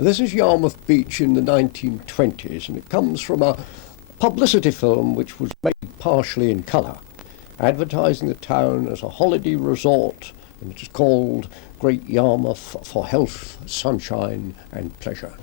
This is Yarmouth Beach in the 1920s, and it comes from a publicity film which was made partially in colour, advertising the town as a holiday resort, and it is called Great Yarmouth for health, sunshine and pleasure.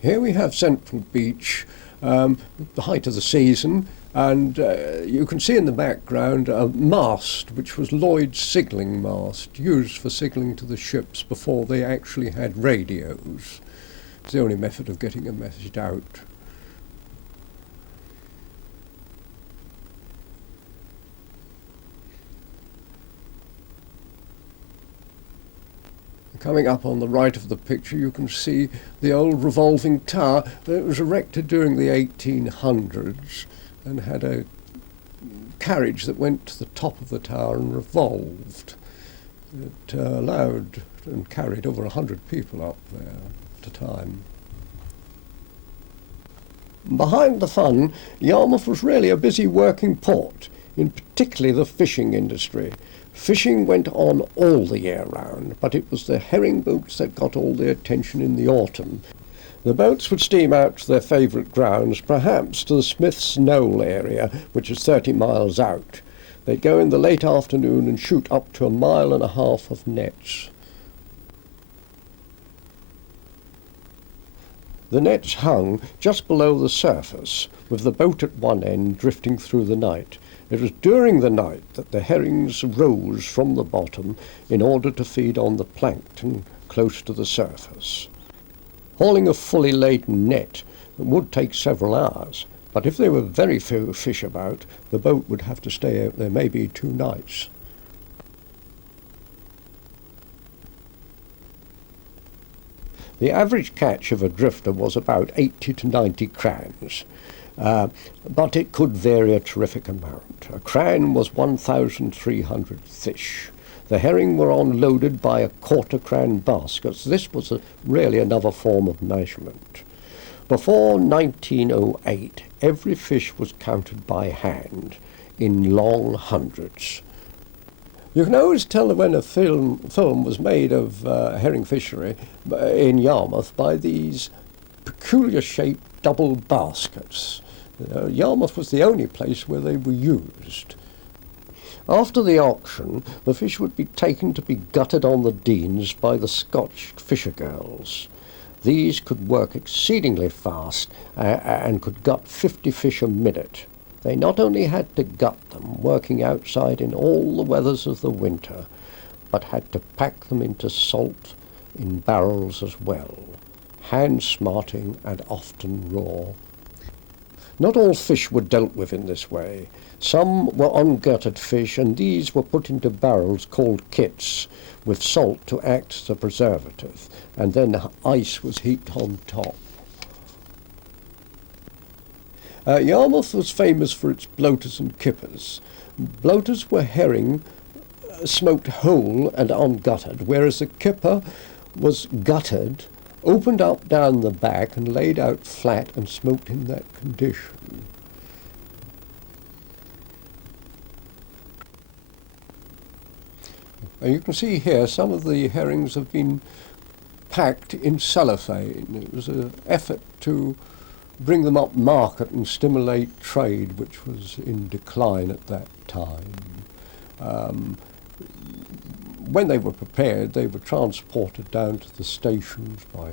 Here we have Central Beach, the height of the season, and you can see in the background a mast which was Lloyd's signalling mast, used for signalling to the ships before they actually had radios. It's the only method of getting a message out. Coming up on the right of the picture, you can see the old revolving tower. It was erected during the 1800s and had a carriage that went to the top of the tower and revolved. It allowed and carried over 100 people up there at a time. Behind the fun, Yarmouth was really a busy working port, in particularly the fishing industry. Fishing went on all the year round, but it was the herring boats that got all the attention in the autumn. The boats would steam out to their favourite grounds, perhaps to the Smith's Knoll area, which is 30 miles out. They'd go in the late afternoon and shoot up to 1.5 miles of nets. The nets hung just below the surface, with the boat at one end drifting through the night. It was during the night that the herrings rose from the bottom in order to feed on the plankton close to the surface. Hauling a fully laden net would take several hours, but if there were very few fish about, the boat would have to stay out there maybe 2 nights. The average catch of a drifter was about 80 to 90 crans. But it could vary a terrific amount. A cran was 1,300 fish. The herring were unloaded by a quarter-cran baskets. This was really another form of measurement. Before 1908, every fish was counted by hand in long hundreds. You can always tell when a film was made of herring fishery in Yarmouth by these peculiar shaped double baskets. Yarmouth was the only place where they were used. After the auction, the fish would be taken to be gutted on the Denes by the Scotch fisher girls. These could work exceedingly fast and could gut 50 fish a minute. They not only had to gut them, working outside in all the weathers of the winter, but had to pack them into salt in barrels as well, hand-smarting and often raw. Not all fish were dealt with in this way. Some were ungutted fish, and these were put into barrels called kits, with salt to act as a preservative, and then ice was heaped on top. Yarmouth was famous for its bloaters and kippers. Bloaters were herring smoked whole and ungutted, whereas a kipper was gutted, opened up down the back and laid out flat and smoked in that condition. You can see here some of the herrings have been packed in cellophane. It was an effort to bring them up market and stimulate trade, which was in decline at that time. When they were prepared, they were transported down to the stations by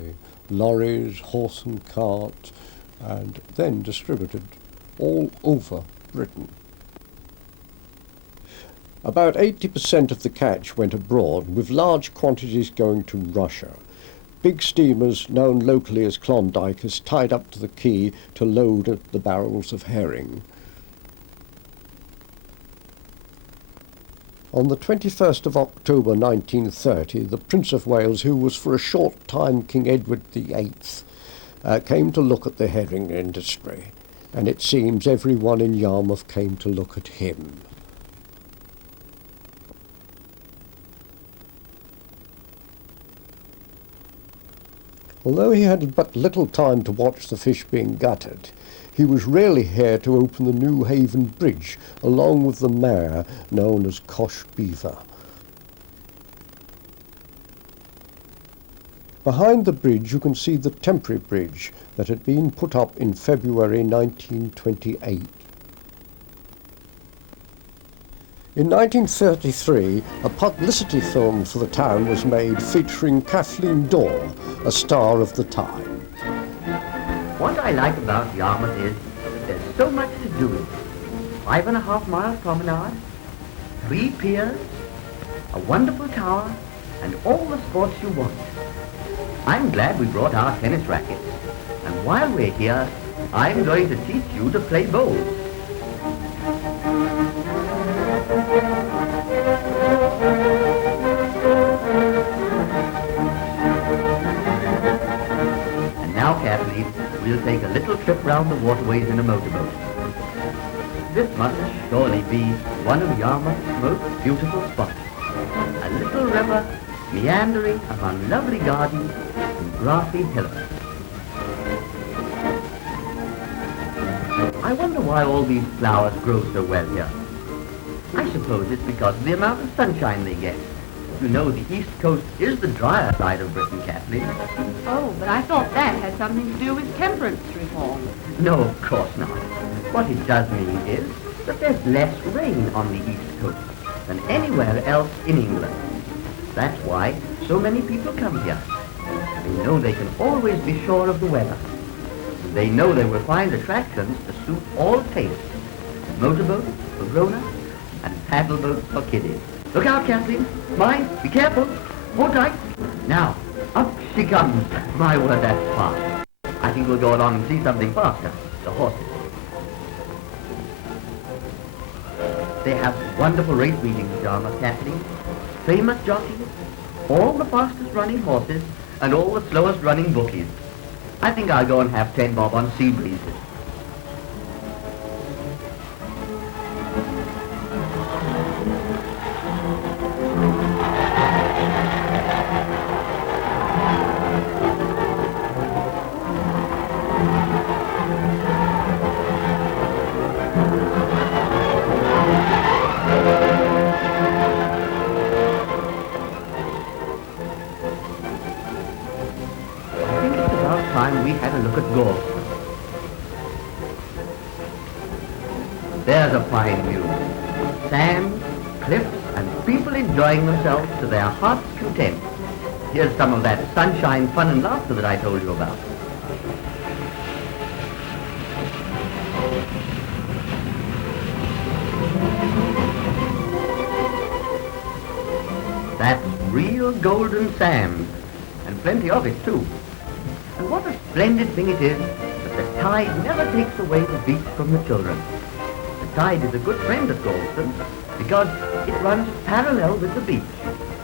lorries, horse and cart, and then distributed all over Britain. About 80% of the catch went abroad, with large quantities going to Russia. Big steamers, known locally as Klondikers, tied up to the quay to load the barrels of herring. On the 21st of October 1930, the Prince of Wales, who was for a short time King Edward VIII, came to look at the herring industry, and it seems everyone in Yarmouth came to look at him. Although he had but little time to watch the fish being gutted, he was rarely here to open the New Haven Bridge, along with the mare known as Cosh Beaver. Behind the bridge you can see the temporary bridge that had been put up in February 1928. In 1933, a publicity film for the town was made featuring Kathleen Dorr, a star of the time. What I like about Yarmouth is that there's so much to do. 5.5 mile promenade, 3 piers, a wonderful tower, and all the sports you want. I'm glad we brought our tennis rackets, and while we're here, I'm going to teach you to play bowls. And now, Kathleen, we'll take a little trip round the waterways in a motorboat. This must surely be one of Yarmouth's most beautiful spots. A little river meandering among lovely gardens and grassy hillocks. I wonder why all these flowers grow so well here. I suppose it's because of the amount of sunshine they get. You know, the East Coast is the drier side of Britain, Kathleen. Oh, but I thought that had something to do with temperance reform. No, of course not. What it does mean is that there's less rain on the East Coast than anywhere else in England. That's why so many people come here. They know they can always be sure of the weather. They know they will find attractions to suit all tastes. Motorboats for grown-ups and paddle boats for kiddies. Look out, Kathleen. Mind, be careful. Hold tight. Now, up she comes. My word, that's fast. I think we'll go along and see something faster. The horses. They have wonderful race meetings in Yarmouth, Kathleen. Famous jockeys, all the fastest running horses, and all the slowest running bookies. I think I'll go and have 10 bob on sea breezes. time we had a look at Galston. There's a fine view. Sand, cliffs, and people enjoying themselves to their heart's content. Here's some of that sunshine, fun, and laughter that I told you about. That's real golden sand, and plenty of it too. And what a splendid thing it is that the tide never takes away the beach from the children. The tide is a good friend at Galston because it runs parallel with the beach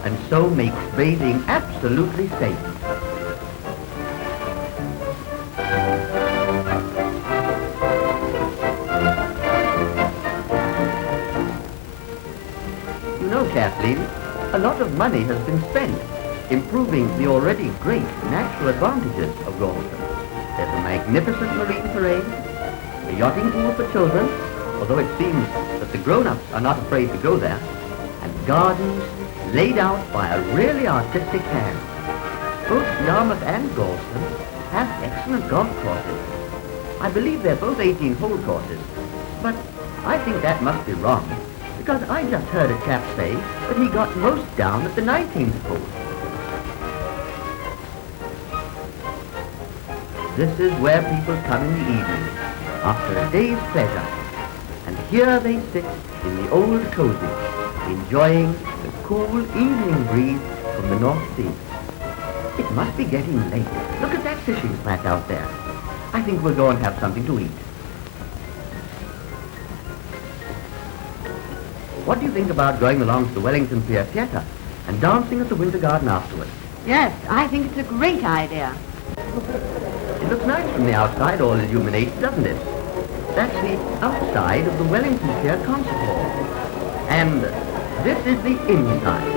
and so makes bathing absolutely safe. You know, Kathleen, a lot of money has been spent improving the already great natural advantages of Galston. There's a magnificent marine parade, a yachting pool for children, although it seems that the grown-ups are not afraid to go there, and gardens laid out by a really artistic hand. Both Yarmouth and Galston have excellent golf courses. I believe they're both 18-hole courses, but I think that must be wrong, because I just heard a chap say that he got most down at the 19th hole. This is where people come in the evening, after a day's pleasure, and here they sit in the old cozy, enjoying the cool evening breeze from the North Sea. It must be getting late. Look at that fishing smack out there. I think we'll go and have something to eat. What do you think about going along to the Wellington Pier Theatre and dancing at the Winter Garden afterwards? Yes, I think it's a great idea. It looks nice from the outside, all illuminated, doesn't it? That's the outside of the Wellington Pier Concert Hall. And this is the inside.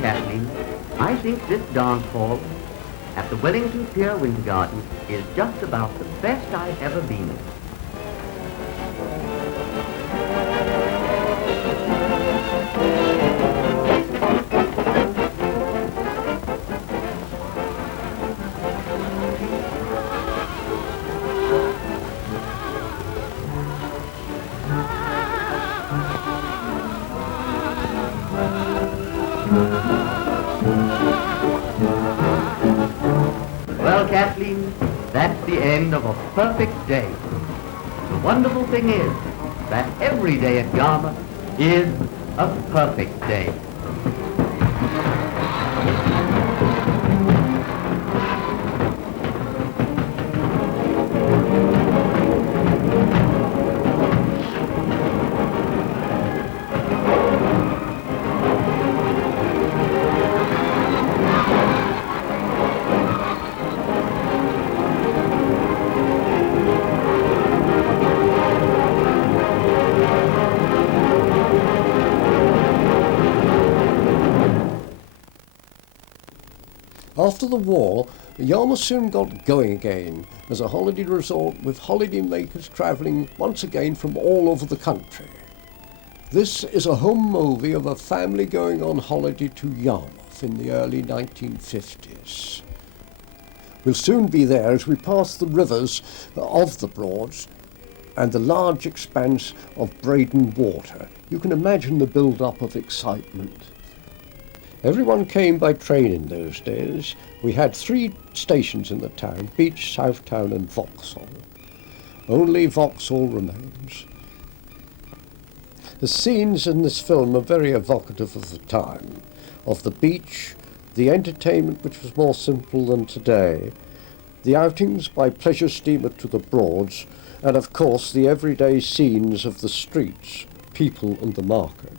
Kathleen, I think this dance hall at the Wellington Pier Winter Garden is just about the best I've ever been in. Well, Kathleen, that's the end of a perfect day. The wonderful thing is that every day at Yarmouth is a perfect day. After the war, Yarmouth soon got going again as a holiday resort with holiday makers travelling once again from all over the country. This is a home movie of a family going on holiday to Yarmouth in the early 1950s. We'll soon be there as we pass the rivers of the Broads and the large expanse of Breydon Water. You can imagine the build-up of excitement. Everyone came by train in those days. We had 3 stations in the town: Beach, Southtown and Vauxhall. Only Vauxhall remains. The scenes in this film are very evocative of the time, of the beach, the entertainment which was more simple than today, the outings by pleasure steamer to the Broads, and of course the everyday scenes of the streets, people and the market.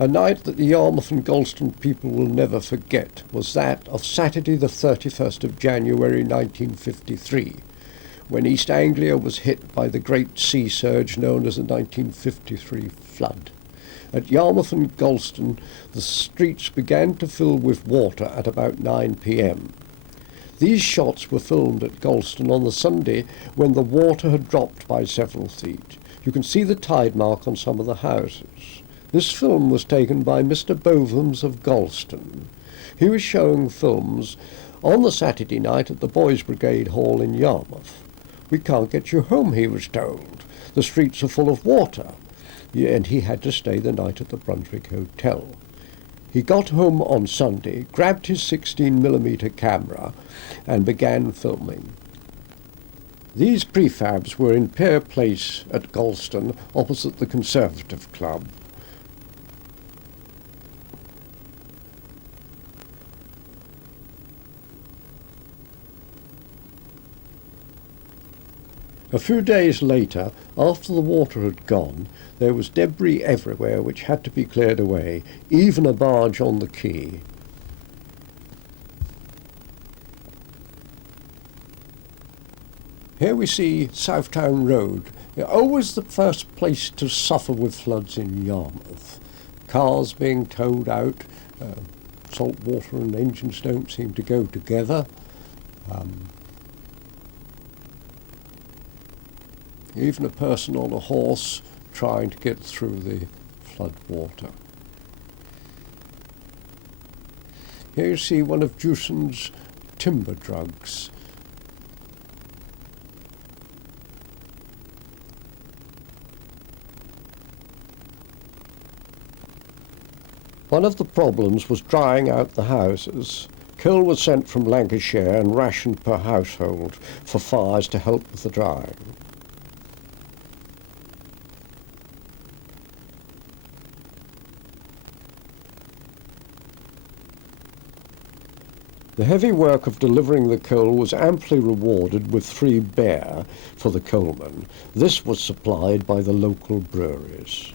A night that the Yarmouth and Galston people will never forget was that of Saturday the 31st of January 1953, when East Anglia was hit by the great sea surge known as the 1953 flood. At Yarmouth and Galston, the streets began to fill with water at about 9 p.m. These shots were filmed at Galston on the Sunday when the water had dropped by several feet. You can see the tide mark on some of the houses. This film was taken by Mr. Bovams of Galston. He was showing films on the Saturday night at the Boys' Brigade Hall in Yarmouth. "We can't get you home," he was told. "The streets are full of water." And he had to stay the night at the Brunswick Hotel. He got home on Sunday, grabbed his 16mm camera and began filming. These prefabs were in Pear Place at Galston, opposite the Conservative Club. A few days later, after the water had gone, there was debris everywhere which had to be cleared away, even a barge on the quay. Here we see Southtown Road, always the first place to suffer with floods in Yarmouth. Cars being towed out, salt water and engines don't seem to go together. Even a person on a horse trying to get through the flood water. Here you see one of Jewson's timber drugs. One of the problems was drying out the houses. Coal was sent from Lancashire and rationed per household for fires to help with the drying. The heavy work of delivering the coal was amply rewarded with free beer for the coalmen. This was supplied by the local breweries.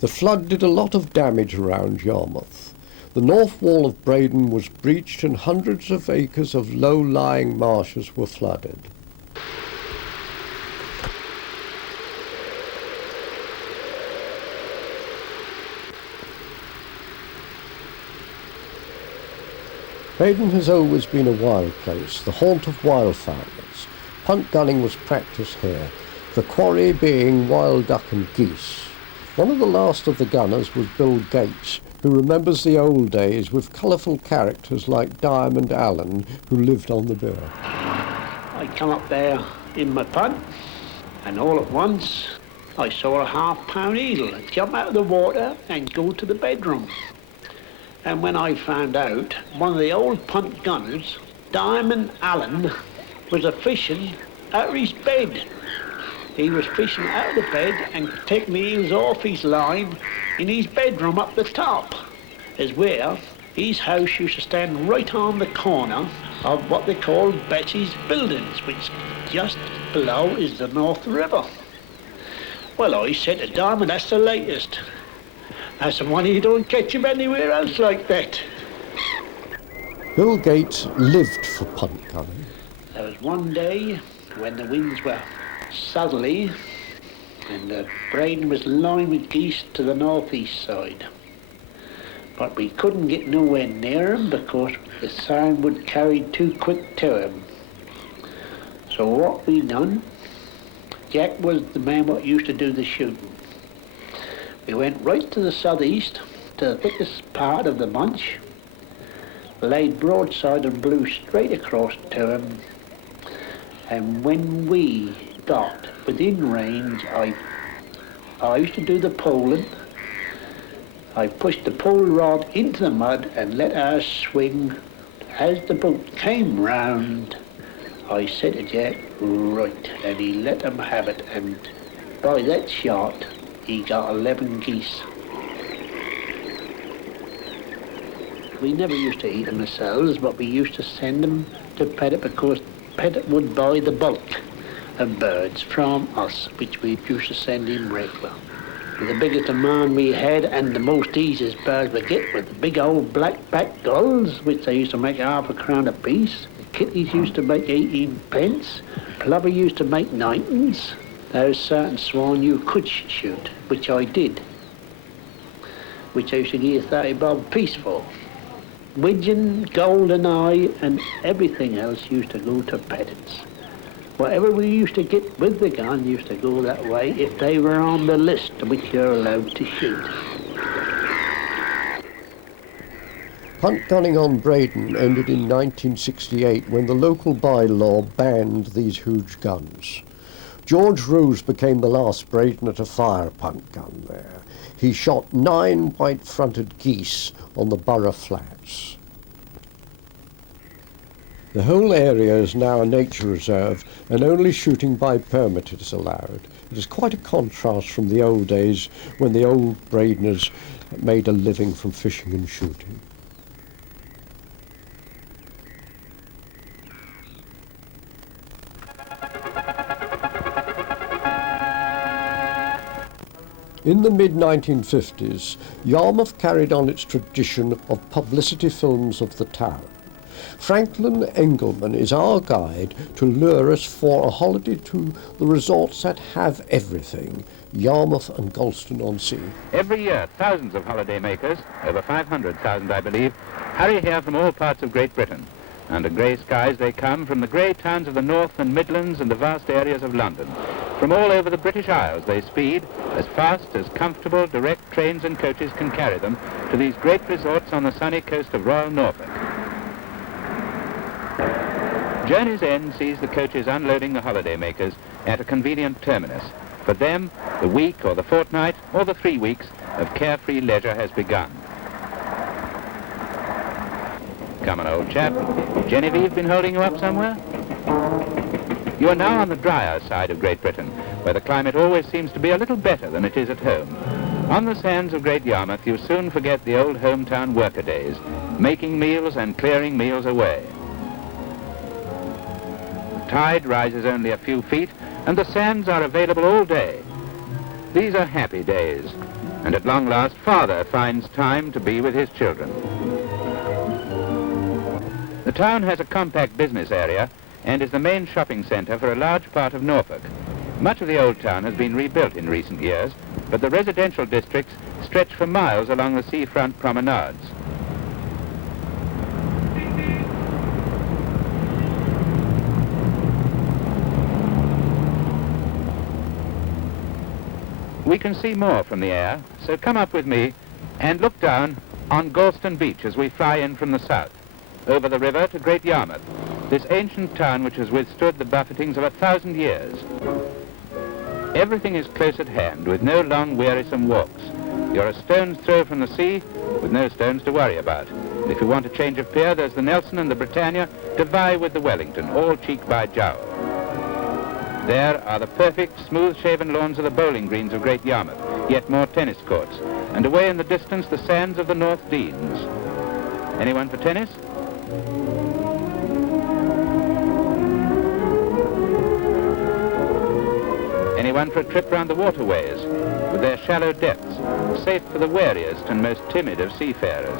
The flood did a lot of damage around Yarmouth. The north wall of Braden was breached and hundreds of acres of low-lying marshes were flooded. Braden has always been a wild place, the haunt of wildfowlers. Punt gunning was practised here, the quarry being wild duck and geese. One of the last of the gunners was Bill Gates, who remembers the old days with colourful characters like Diamond Allen, who lived on the Bure. I come up there in my punt, and all at once I saw a half-pound eel jump out of the water and go to the bedroom. And when I found out, one of the old punt gunners, Diamond Allen, was a-fishing out of his bed. He was fishing out of the bed and taking the eels off his line in his bedroom up the top, as where his house used to stand right on the corner of what they call Betsy's Buildings, which just below is the North River. Well, I said to Diamond, that's the latest. That's the one you don't catch him anywhere else like that. Bill Gates lived for punt gunning. There was one day when the winds were southerly and Braden was lined with geese to the northeast side. But we couldn't get nowhere near him because the sound would carry too quick to him. So what we done, Jack was the man what used to do the shooting. We went right to the southeast, to the thickest part of the bunch, laid broadside and blew straight across to him, and when we got within range, I used to do the poling. I pushed the pole rod into the mud and let ours swing. As the boat came round, I said to Jack, right, and he let them have it, and by that shot, he got 11 geese. We never used to eat them ourselves, but we used to send them to Pettit because Pettit would buy the bulk. of birds from us, which we used to send in regular. The biggest demand we had and the most easiest birds we get were the big old black-backed gulls, which they used to make £0.50 a piece. The kitties used to make 18 pence. Plover used to make 9pence. There was certain swan you could shoot, which I did, which I used to give you 30 bob a piece for. Widgeon, golden eye and everything else used to go to peasants. Whatever we used to get with the gun used to go that way if they were on the list which you're allowed to shoot. Punt gunning on Breydon ended in 1968 when the local bylaw banned these huge guns. George Rose became the last Breydoner to fire a punt gun there. He shot 9 white-fronted geese on the Borough Flats. The whole area is now a nature reserve and only shooting by permit is allowed. It is quite a contrast from the old days when the old Breydoners made a living from fishing and shooting. In the mid-1950s, Yarmouth carried on its tradition of publicity films of the town. Franklin Engelman is our guide to lure us for a holiday to the resorts that have everything, Yarmouth and Galston-on-Sea. Every year, thousands of holiday makers, over 500,000 I believe, hurry here from all parts of Great Britain. Under grey skies they come from the grey towns of the North and Midlands and the vast areas of London. From all over the British Isles they speed, as fast as comfortable direct trains and coaches can carry them, to these great resorts on the sunny coast of Royal Norfolk. Journey's End sees the coaches unloading the holiday makers at a convenient terminus. For them, the week or the fortnight or the 3 weeks of carefree leisure has begun. Come on, old chap. Genevieve been holding you up somewhere? You are now on the drier side of Great Britain, where the climate always seems to be a little better than it is at home. On the sands of Great Yarmouth, you soon forget the old hometown worker days, making meals and clearing meals away. The tide rises only a few feet, and the sands are available all day. These are happy days, and at long last, Father finds time to be with his children. The town has a compact business area and is the main shopping centre for a large part of Norfolk. Much of the old town has been rebuilt in recent years, but the residential districts stretch for miles along the seafront promenades. We can see more from the air, so come up with me and look down on Galston Beach as we fly in from the south, over the river to Great Yarmouth, this ancient town which has withstood the buffetings of 1,000 years. Everything is close at hand, with no long, wearisome walks. You're a stone's throw from the sea, with no stones to worry about. And if you want a change of pier, there's the Nelson and the Britannia to vie with the Wellington, all cheek by jowl. There are the perfect, smooth-shaven lawns of the bowling greens of Great Yarmouth, yet more tennis courts, and away in the distance the sands of the North Deans. Anyone for tennis? Anyone for a trip round the waterways, with their shallow depths, safe for the wariest and most timid of seafarers?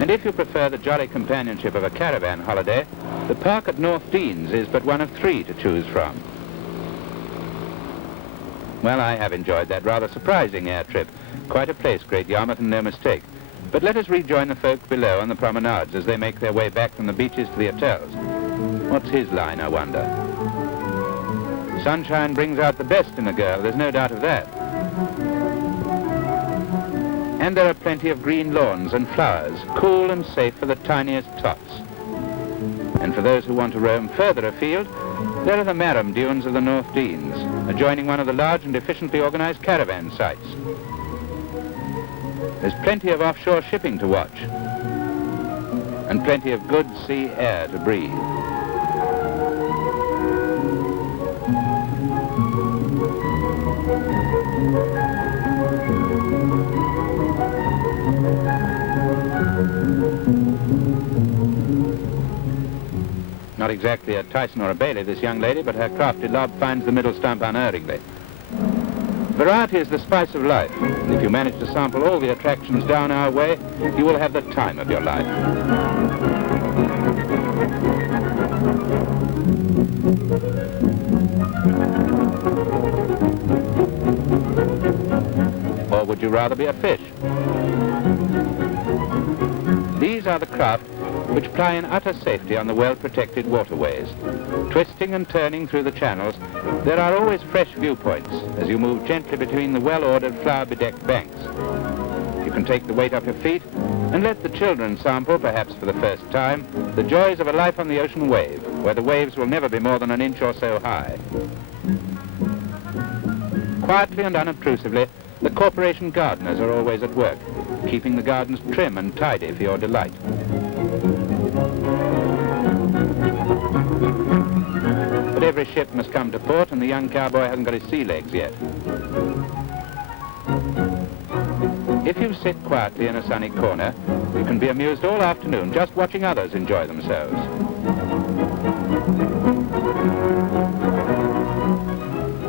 And if you prefer the jolly companionship of a caravan holiday, the park at North Deans is but one of 3 to choose from. Well, I have enjoyed that rather surprising air trip. Quite a place, Great Yarmouth, and no mistake. But let us rejoin the folk below on the promenades as they make their way back from the beaches to the hotels. What's his line, I wonder? Sunshine brings out the best in a girl, there's no doubt of that. And there are plenty of green lawns and flowers, cool and safe for the tiniest tots. And for those who want to roam further afield, there are the Marham Dunes of the North Deans, adjoining one of the large and efficiently organized caravan sites. There's plenty of offshore shipping to watch, and plenty of good sea air to breathe. Not exactly a Tyson or a Bailey, this young lady, but her crafty lob finds the middle stump unerringly. Variety is the spice of life, and if you manage to sample all the attractions down our way, you will have the time of your life. Or would you rather be a fish? These are the craft which ply in utter safety on the well-protected waterways. Twisting and turning through the channels, there are always fresh viewpoints as you move gently between the well-ordered flower-bedecked banks. You can take the weight off your feet and let the children sample, perhaps for the first time, the joys of a life on the ocean wave, where the waves will never be more than an inch or so high. Quietly and unobtrusively, the corporation gardeners are always at work, keeping the gardens trim and tidy for your delight. But every ship must come to port, and the young cowboy hasn't got his sea legs yet. If you sit quietly in a sunny corner, you can be amused all afternoon just watching others enjoy themselves.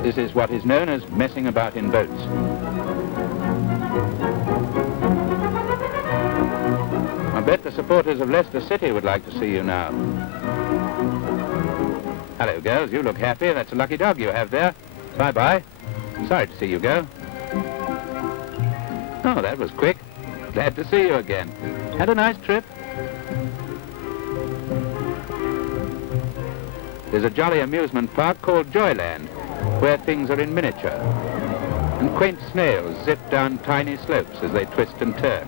This is what is known as messing about in boats. I bet the supporters of Leicester City would like to see you now. Hello, girls. You look happy. That's a lucky dog you have there. Bye-bye. Sorry to see you go. Oh, that was quick. Glad to see you again. Had a nice trip? There's a jolly amusement park called Joyland, where things are in miniature, and quaint snails zip down tiny slopes as they twist and turn,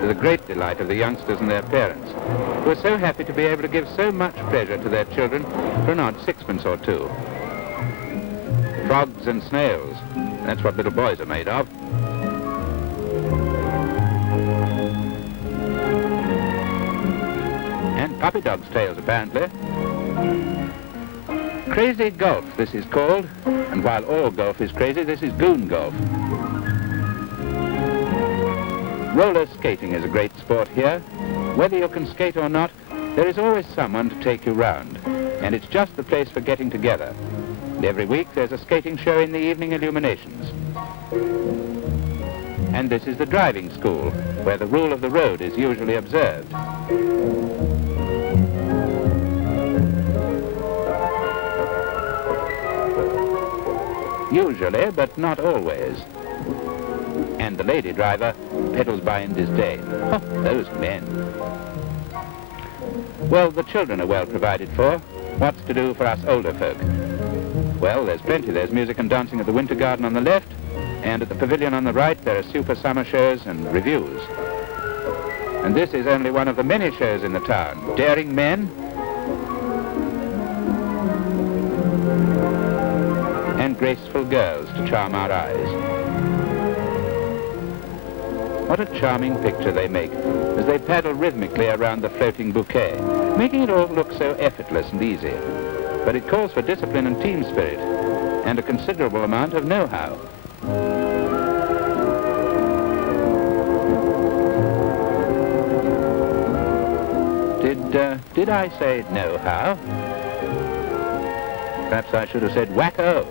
to the great delight of the youngsters and their parents, who are so happy to be able to give so much pleasure to their children for an odd sixpence or two. Frogs and snails, that's what little boys are made of. And puppy dogs' tails, apparently. Crazy golf, this is called, and while all golf is crazy, this is goon golf. Roller skating is a great sport here. Whether you can skate or not, there is always someone to take you round, and it's just the place for getting together. And every week there's a skating show in the evening illuminations. And this is the driving school, where the rule of the road is usually observed. Usually, but not always. And the lady driver pedals by in disdain. Oh, those men. Well, the children are well provided for. What's to do for us older folk? Well, there's plenty. There's music and dancing at the Winter Garden on the left, and at the pavilion on the right there are super summer shows and reviews. And this is only one of the many shows in the town. Daring men and graceful girls to charm our eyes. What a charming picture they make as they paddle rhythmically around the floating bouquet, making it all look so effortless and easy. But it calls for discipline and team spirit, and a considerable amount of know-how. Did I say know-how? Perhaps I should have said wacko.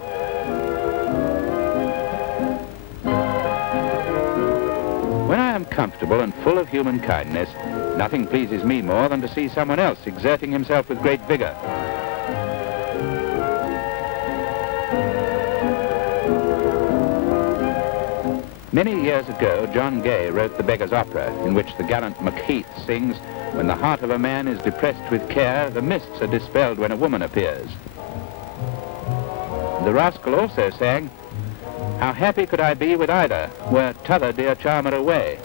When I am comfortable and full of human kindness, nothing pleases me more than to see someone else exerting himself with great vigor. Many years ago, John Gay wrote The Beggar's Opera, in which the gallant Macheath sings, "When the heart of a man is depressed with care, the mists are dispelled when a woman appears." The rascal also sang, "How happy could I be with either, were t'other dear charmer away."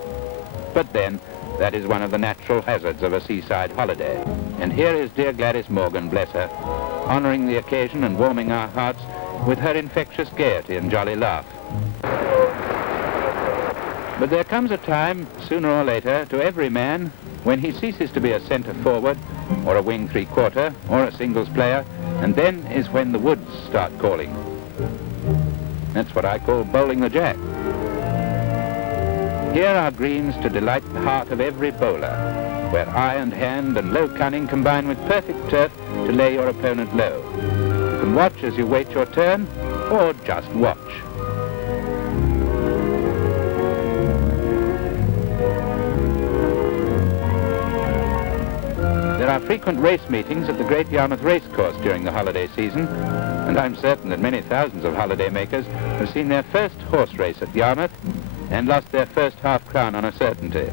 But then, that is one of the natural hazards of a seaside holiday. And here is dear Gladys Morgan, bless her, honoring the occasion and warming our hearts with her infectious gaiety and jolly laugh. But there comes a time, sooner or later, to every man when he ceases to be a centre forward, or a wing three-quarter, or a singles player, and then is when the woods start calling. That's what I call bowling the jack. Here are greens to delight the heart of every bowler, where eye and hand and low cunning combine with perfect turf to lay your opponent low. You can watch as you wait your turn, or just watch. There are frequent race meetings at the Great Yarmouth Racecourse during the holiday season, and I'm certain that many thousands of holiday makers have seen their first horse race at Yarmouth and lost their first half-crown on a certainty.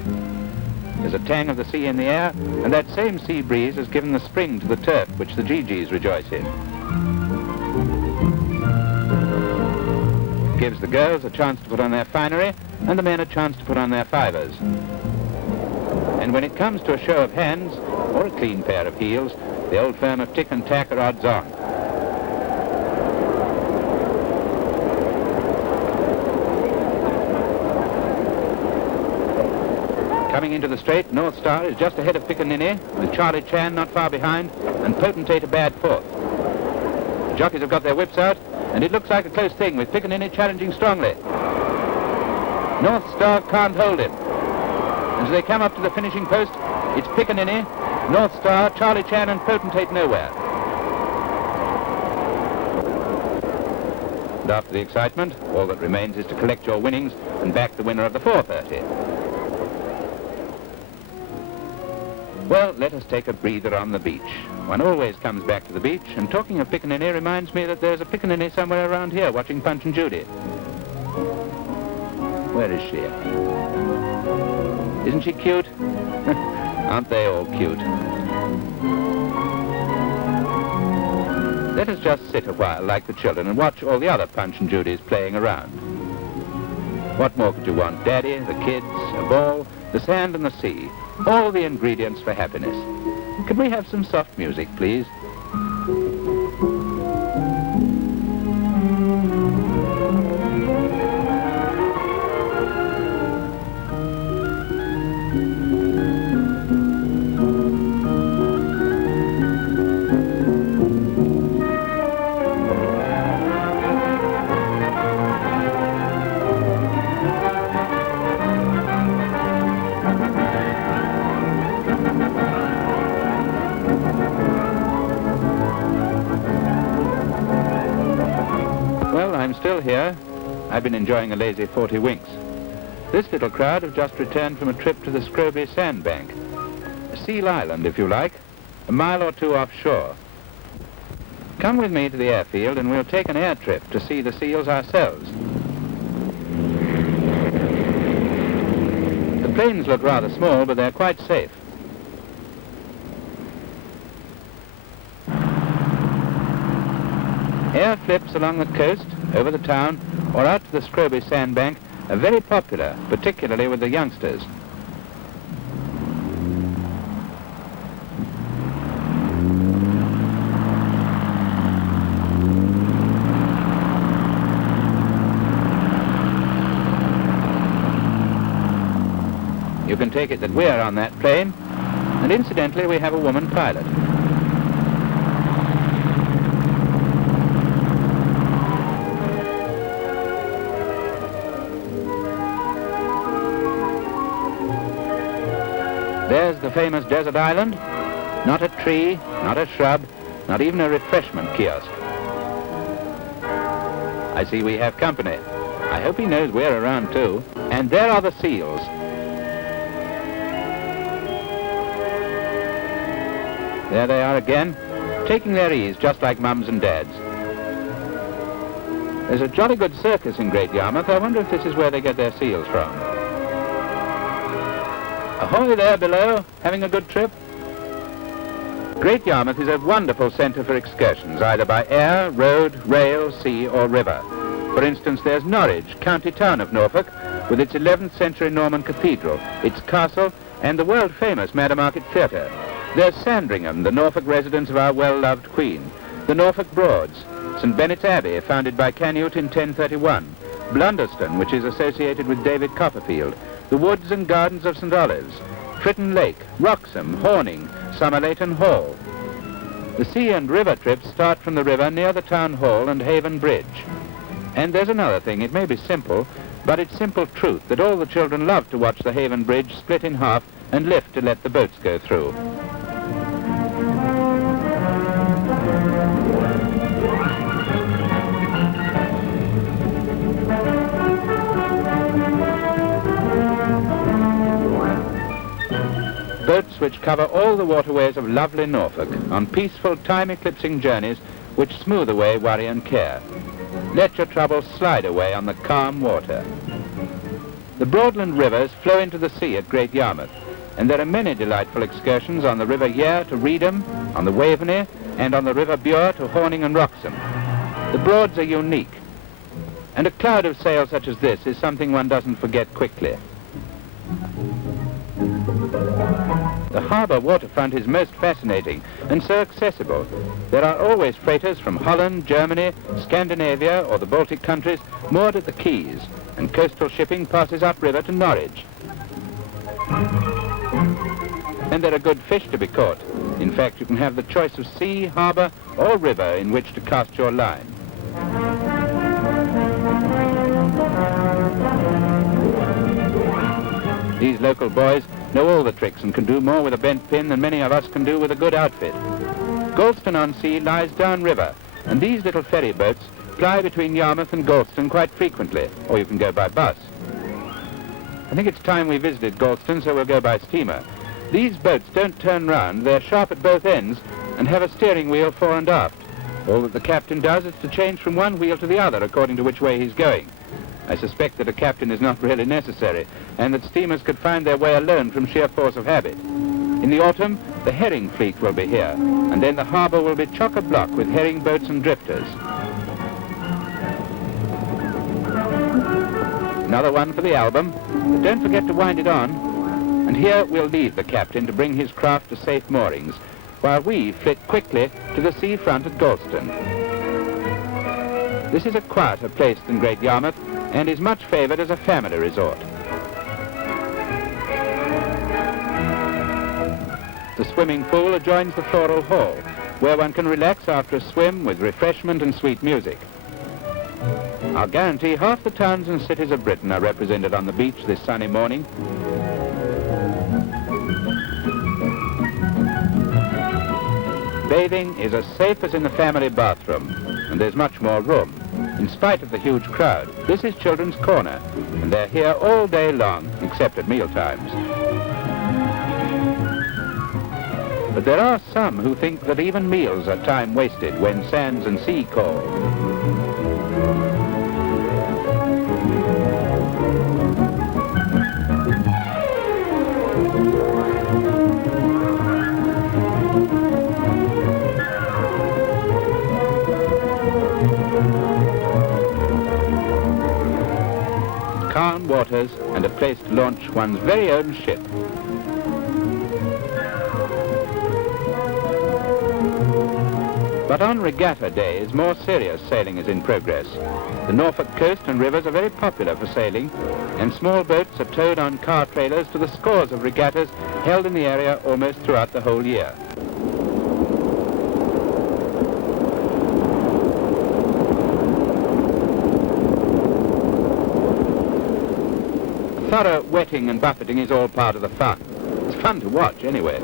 There's a tang of the sea in the air, and that same sea breeze has given the spring to the turf which the GGs rejoice in. It gives the girls a chance to put on their finery, and the men a chance to put on their fivers. And when it comes to a show of hands, or a clean pair of heels, the old firm of Tick and Tack are odds on. Coming into the straight, North Star is just ahead of Piccaninny, with Charlie Chan not far behind, and Potentate a bad fourth. The jockeys have got their whips out, and it looks like a close thing, with Piccaninny challenging strongly. North Star can't hold him. As they come up to the finishing post, it's Piccaninny, North Star, Charlie Chan and Potentate nowhere. And after the excitement, all that remains is to collect your winnings and back the winner of the 4:30. Well, let us take a breather on the beach. One always comes back to the beach, and talking of Piccaninny reminds me that there's a Piccaninny somewhere around here watching Punch and Judy. Where is she? Isn't she cute? Aren't they all cute? Let us just sit a while like the children and watch all the other Punch and Judys playing around. What more could you want? Daddy, the kids, a ball, the sand and the sea. All the ingredients for happiness. Could we have some soft music, please? I'm still here. I've been enjoying a lazy 40 winks. This little crowd have just returned from a trip to the Scroby sandbank. A seal island, if you like, a mile or two offshore. Come with me to the airfield and we'll take an air trip to see the seals ourselves. The planes look rather small, but they're quite safe. Air flips along the coast, over the town, or out to the Scroby sandbank are very popular, particularly with the youngsters. You can take it that we're on that plane, and incidentally we have a woman pilot. There's the famous desert island. Not a tree, not a shrub, not even a refreshment kiosk. I see we have company. I hope he knows we're around too. And there are the seals. There they are again, taking their ease just like mums and dads. There's a jolly good circus in Great Yarmouth. I wonder if this is where they get their seals from. Ahoy there below, having a good trip? Great Yarmouth is a wonderful centre for excursions, either by air, road, rail, sea or river. For instance, there's Norwich, county town of Norfolk, with its 11th century Norman cathedral, its castle and the world-famous Maddermarket Theatre. There's Sandringham, the Norfolk residence of our well-loved Queen. The Norfolk Broads, St. Benet's Abbey, founded by Canute in 1031. Blunderston, which is associated with David Copperfield. The woods and gardens of St. Olave's, Fritton Lake, Wroxham, Horning, Somerleyton Hall. The sea and river trips start from the river near the town hall and Haven Bridge. And there's another thing, it may be simple, but it's simple truth that all the children love to watch the Haven Bridge split in half and lift to let the boats go through. Boats which cover all the waterways of lovely Norfolk on peaceful, time-eclipsing journeys which smooth away worry and care. Let your troubles slide away on the calm water. The Broadland rivers flow into the sea at Great Yarmouth, and there are many delightful excursions on the River Yare to Reedham, on the Waveney, and on the River Bure to Horning and Wroxham. The Broads are unique, and a cloud of sail such as this is something one doesn't forget quickly. The harbour waterfront is most fascinating and so accessible. There are always freighters from Holland, Germany, Scandinavia or the Baltic countries moored at the quays, and coastal shipping passes upriver to Norwich. And there are good fish to be caught. In fact, you can have the choice of sea, harbour or river in which to cast your line. These local boys know all the tricks and can do more with a bent pin than many of us can do with a good outfit. Galston-on-Sea lies downriver, and these little ferry boats ply between Yarmouth and Galston quite frequently, or you can go by bus. I think it's time we visited Galston, so we'll go by steamer. These boats don't turn round, they're sharp at both ends, and have a steering wheel fore and aft. All that the captain does is to change from one wheel to the other according to which way he's going. I suspect that a captain is not really necessary, and that steamers could find their way alone from sheer force of habit. In the autumn, the herring fleet will be here, and then the harbour will be chock-a-block with herring boats and drifters. Another one for the album, but don't forget to wind it on. And here we'll leave the captain to bring his craft to safe moorings, while we flit quickly to the seafront at Galston. This is a quieter place than Great Yarmouth, and is much favoured as a family resort. The swimming pool adjoins the floral hall, where one can relax after a swim with refreshment and sweet music. I'll guarantee half the towns and cities of Britain are represented on the beach this sunny morning. Bathing is as safe as in the family bathroom, and there's much more room, in spite of the huge crowd. This is Children's Corner, and they're here all day long, except at meal times. But there are some who think that even meals are time wasted when sands and sea call. Calm waters and a place to launch one's very own ship. But on regatta days, more serious sailing is in progress. The Norfolk coast and rivers are very popular for sailing, and small boats are towed on car trailers to the scores of regattas held in the area almost throughout the whole year. Thorough wetting and buffeting is all part of the fun. It's fun to watch, anyway.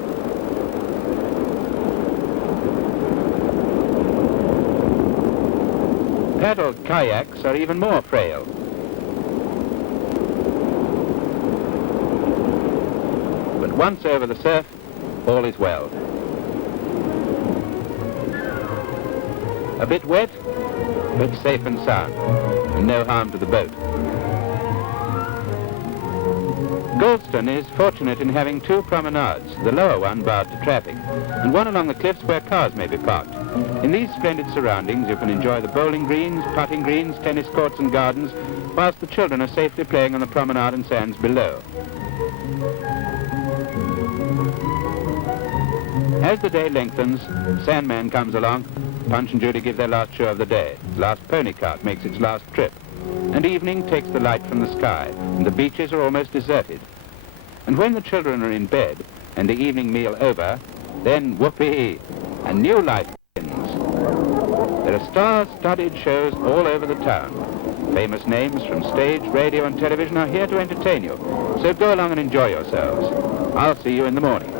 Paddled kayaks are even more frail. But once over the surf, all is well. A bit wet, but safe and sound, and no harm to the boat. Galston is fortunate in having two promenades, the lower one barred to traffic, and one along the cliffs where cars may be parked. In these splendid surroundings, you can enjoy the bowling greens, putting greens, tennis courts and gardens, whilst the children are safely playing on the promenade and sands below. As the day lengthens, Sandman comes along. Punch and Judy give their last show of the day. The last pony cart makes its last trip. And evening takes the light from the sky, and the beaches are almost deserted. And when the children are in bed, and the evening meal over, then whoopee, a new life begins. There are star-studded shows all over the town. Famous names from stage, radio and television are here to entertain you, so go along and enjoy yourselves. I'll see you in the morning.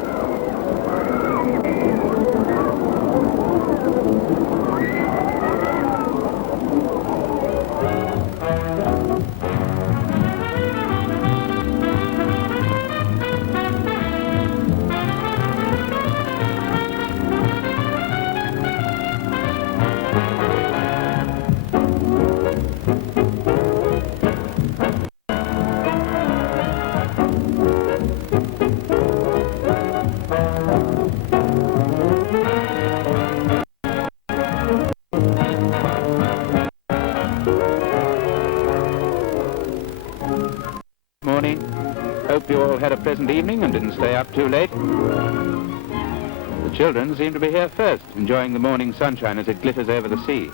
Morning. Hope you all had a pleasant evening and didn't stay up too late. The children seem to be here first, enjoying the morning sunshine as it glitters over the sea.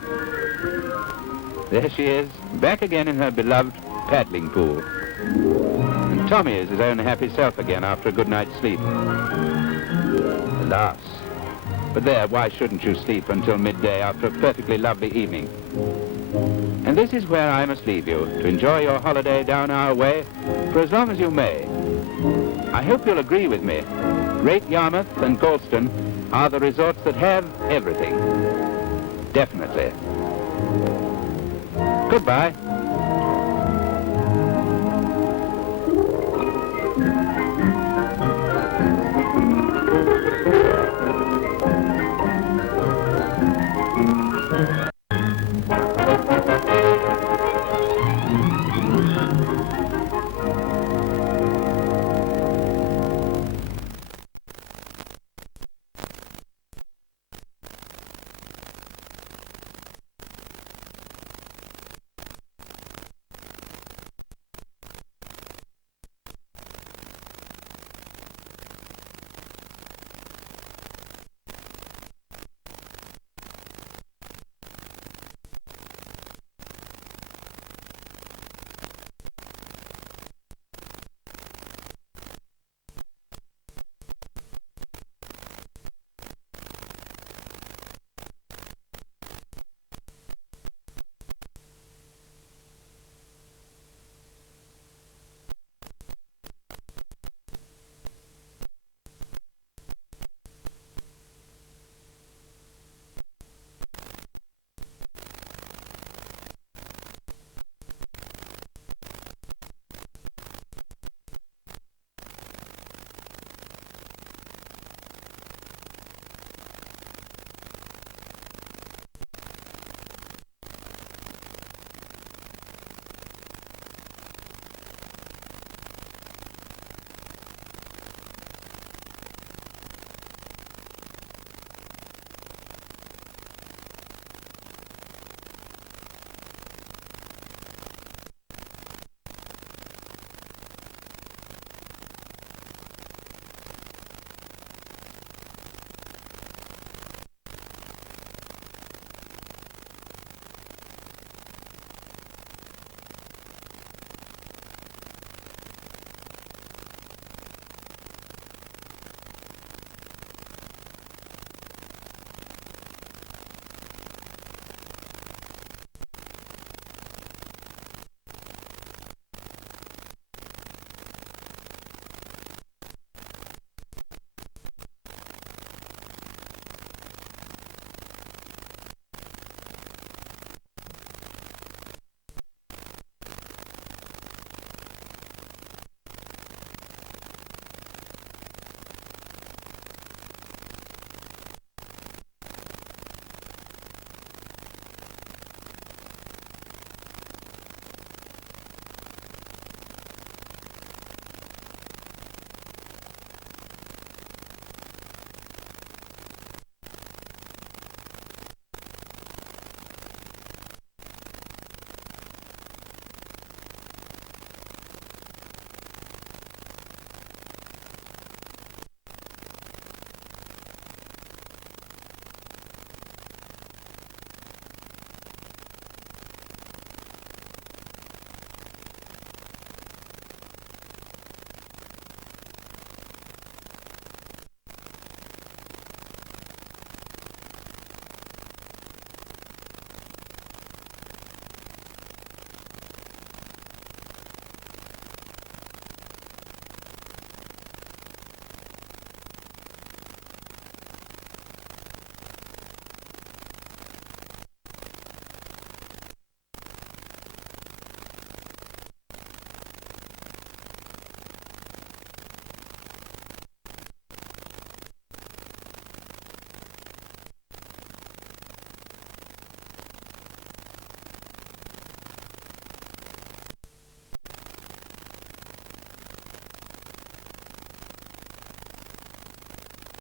There she is, back again in her beloved paddling pool. And Tommy is his own happy self again after a good night's sleep. Alas. But there, why shouldn't you sleep until midday after a perfectly lovely evening? And this is where I must leave you, to enjoy your holiday down our way for as long as you may. I hope you'll agree with me. Great Yarmouth and Galston are the resorts that have everything. Definitely. Goodbye.